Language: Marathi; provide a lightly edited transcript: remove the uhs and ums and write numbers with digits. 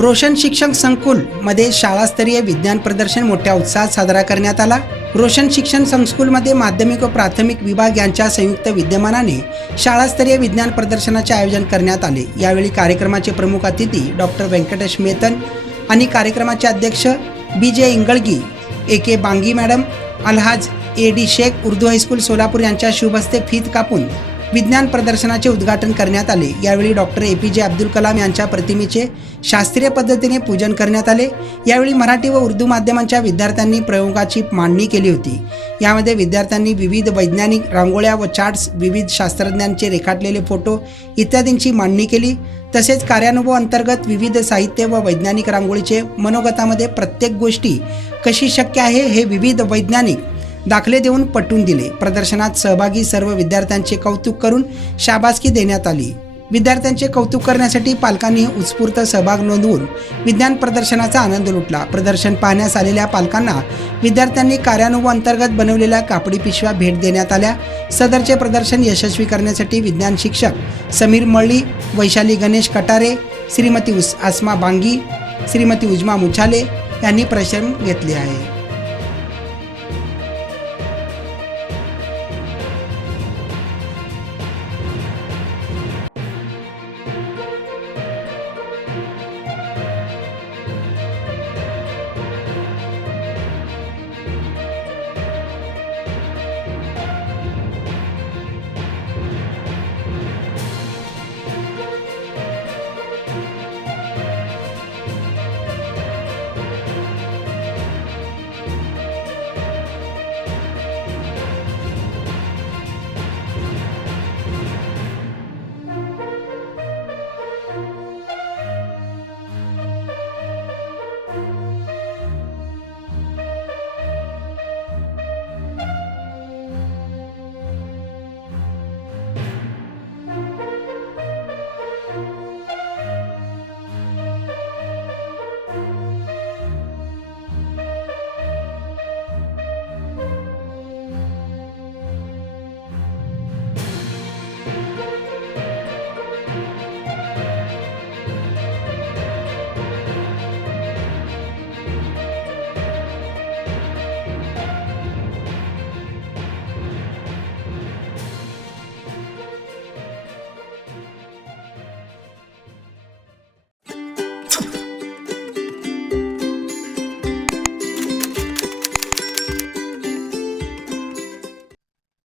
रोशन शिक्षण संकुल मध्ये शाळास्तरीय विज्ञान प्रदर्शन मोठ्या उत्साहात साजरा करण्यात आला। रोशन शिक्षण संकुलमध्ये माध्यमिक व प्राथमिक विभाग यांच्या संयुक्त विद्यमानाने शाळास्तरीय विज्ञान प्रदर्शनाचे आयोजन करण्यात आले। यावेळी कार्यक्रमाचे प्रमुख अतिथी डॉक्टर व्यंकटेश मेतन आणि कार्यक्रमाचे अध्यक्ष BJ Ingalgi, AK Bangi madam, अलहाज AD शेख उर्दू हायस्कूल सोलापूर यांच्या शुभ हस्ते फीत कापून विज्ञान प्रदर्शनाचे उद्घाटन करण्यात आले। यावेळी डॉक्टर APJ अब्दुल कलाम यांच्या प्रतिमेचे शास्त्रीय पद्धतीने पूजन करण्यात आले। यावेळी मराठी व उर्दू माध्यमांच्या विद्यार्थ्यांनी प्रयोगाची मांडणी केली होती। यामध्ये विद्यार्थ्यांनी विविध वैज्ञानिक रांगोळ्या व चार्ट्स, विविध शास्त्रज्ञांचे रेखाटलेले फोटो इत्यादींची मांडणी केली। तसेच कार्यानुभव अंतर्गत विविध साहित्य व वैज्ञानिक रांगोळीचे मनोगतामध्ये प्रत्येक गोष्टी कशी शक्य आहे हे विविध वैज्ञानिक दाखले देऊन पटवून दिले। प्रदर्शनात सहभागी सर्व विद्यार्थ्यांचे कौतुक करून शाबासकी देण्यात आली। विद्यार्थ्यांचे कौतुक करण्यासाठी पालकांनी उत्स्फूर्त सहभाग नोंदवून विज्ञान प्रदर्शनाचा आनंद लुटला। प्रदर्शन पाहण्यास आलेल्या पालकांना विद्यार्थ्यांनी कार्यानुभव अंतर्गत बनवलेल्या कापडी पिशव्या भेट देण्यात आल्या। सदरचे प्रदर्शन यशस्वी करण्यासाठी विज्ञान शिक्षक समीर मळ्ळी, वैशाली गणेश कटारे, श्रीमती आसमा बांगी, श्रीमती उजमा मुछाले यांनी परिश्रम घेतले आहे।